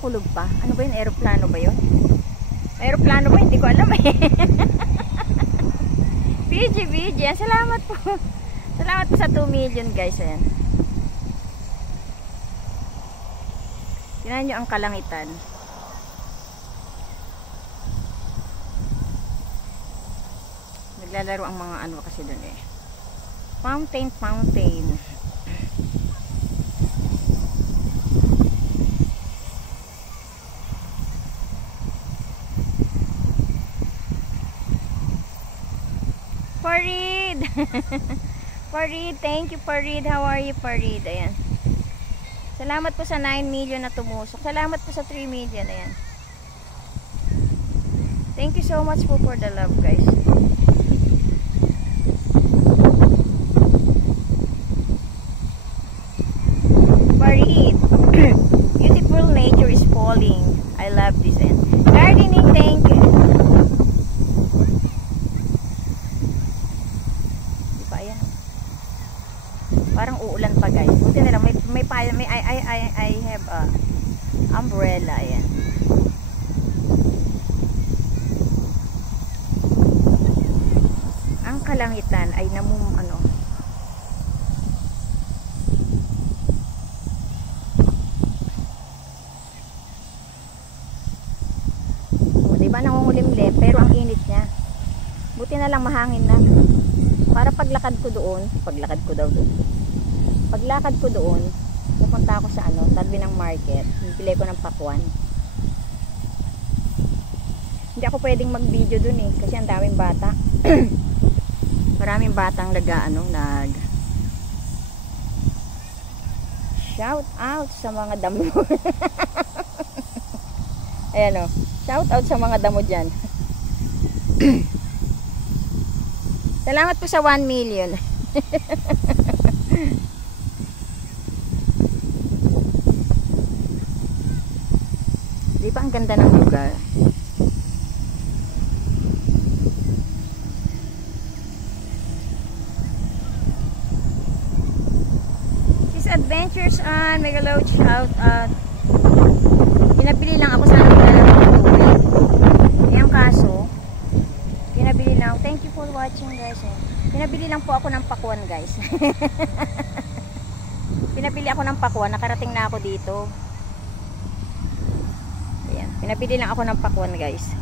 kumukulog pa. Ano ba yun? Aeroplano ba yun? Aeroplano ba? Hindi ko alam eh. BG. Salamat po. Salamat po sa 2 million guys. Ayan. Tingnan nyo ang kalangitan. Naglalaro ang mga ano kasi doon eh. Fountain. Farid! Farid, thank you Farid. How are you Farid? Ayan. Salamat po sa 9 million na tumusok. Salamat po sa 3 million. Ayan. Thank you so much po for the love guys. Farid. Beautiful nature is falling. I love this. And gardening, thank you. Parang uulan pa guys. Buti na lang I have a umbrella. Ayan. Ang kalangitan ay diba nangungulimlim pero ang init niya. Buti na lang mahangin na. Para paglakad ko doon, pupunta ako sa tabi ng market, bibili ko ng pakwan. Hindi ako pwedeng mag-video doon eh, kasi ang daming bata. Maraming batang shout out sa mga damo. Ayan o, shout out sa mga damo dyan. Salamat po sa 1 million. Di ba ang ganda ng lugar? His adventures on Megaload, shout out. Pinabili lang ako sa yung kaso pinabili lang. Thank you for watching guys. Pinabili lang po ako ng pakwan guys. Pinabili ako ng pakwan. Nakarating na ako dito. Ayan. Pinabili lang ako ng pakwan guys.